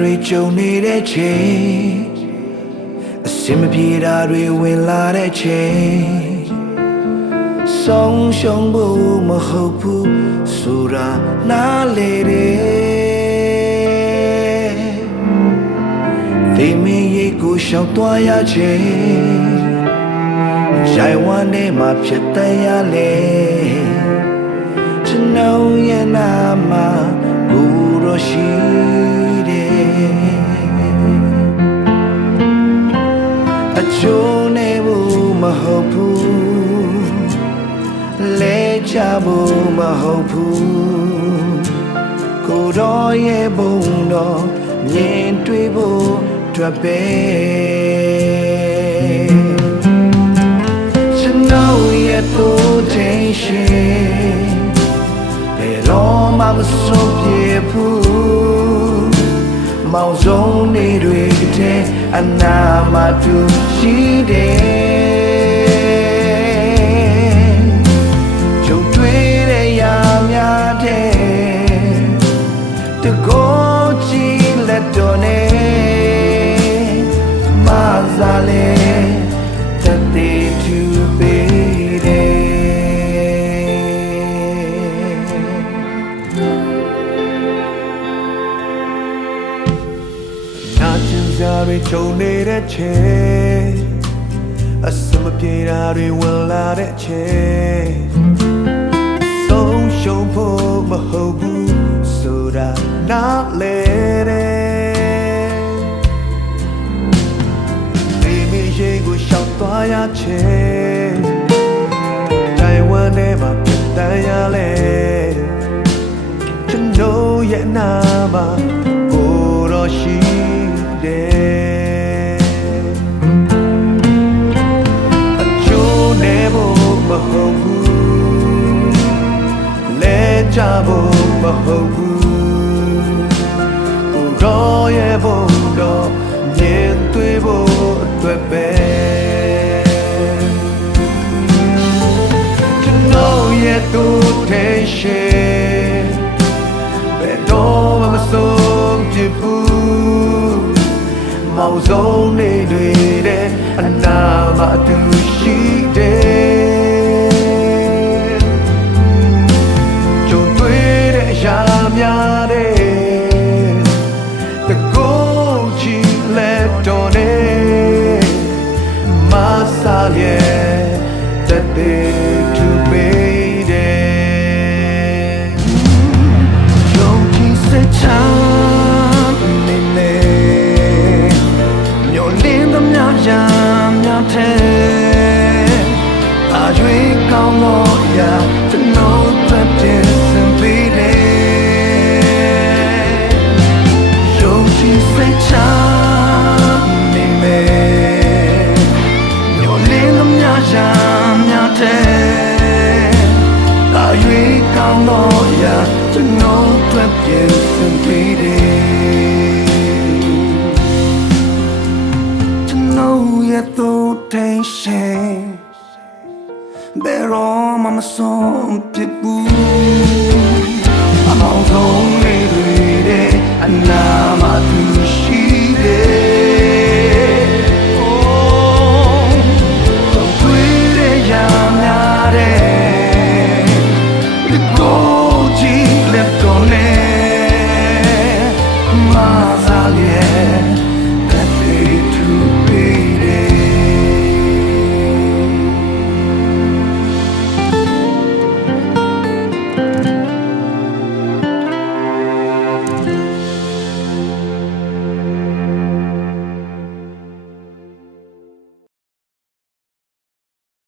တွေကြုံနေတဲ့ချိန်အစင်မပြေတာတွေဝင်လာတဲ့ချိန်ဆုံးရှုံးဖို့မဟုတ်ဘူးဆိုတာနားလေတယ်ဒီမင်းရဲ့ကိုရှောက်သွားရချိန်ရိုင်ဝမ်းနဲ့မှဖြစ်တဲ့ရလေကျွန်တော်ရဲ့နာမကိုရရှိတယ်အချိုးနေဘူးမဟုတ်ဘူးလဲချဖို့မဟုတ်ဘူးကိုတော်ရဲ့ဘုံတော်မြင်တွေ့ဖို့အတွက်ပဲကျွန်တော်ရဲ့သူချင်းရှင်ဘယ်တော့မှမဆုံးပြေဘူးမောင်ဆုံးနေတွေတဲ့အနာမတူရှိတယ်ကြုံတွေ့တဲ့ရာများတဲ့တကောကြည့်လက်တော်နဲ့မစားလေတသေးသူပေးတယ်နာကျင်စရာတွေကြုံနေတဲ့ချိန်အစမပြေတာတွေဝင်လာတဲ့ချိန်ဆုံးရှုံးဖို့မဟုတ်ဘူးဆိုတာနားလေတယ်ဒီမိရှိကိုရှောက်သွားရချိန်တိုင်ဝမ်ထဲမှာပြန်တန်ရလဲကျွန်တော်ရဲ့နာမကိုတော့ရှိတယ်အချိုးနေဖို့မဟုတ်ဘူးလဲကြဖို့မဟုတ်ဘူးကိုတော့ရဲ့ဘုံတော့မြင်တွေ့ဖို့အတွက်ပဲကျွန်တော်ရဲ့သူထဲရှိဘယ်တော့မှမဆုံးပြဘူးမောင်ဆုံးနေတွေတဲ့အနာမတူရှိတယ်ကြုံတွေ့တဲ့အရာများတဲ့တကောချီလက်တော်နဲ့မဆာရဲ့တသေးသူပေးတယ်ကြုံကြည့်စချမ်းနေနေမျောလင်းသမျှရာများတဲ့အရွေးကောင်းလို့ရကျွန်တော်သက်ပြင်စင်ပေးတယ်ယုံကြည်စိတ်ချနေမယ်မျောလင်းသမျှရာများတဲ့အရွေးကောင်းလို့ရကျွန်တော်သက်ပြင်စင်ပေးတယ်ရဲ့သူထိန်ရှင်ဘယ်တော့မှမဆုံးပြဘူးအမောင်ဆုံးနေတွေတဲ့အနာ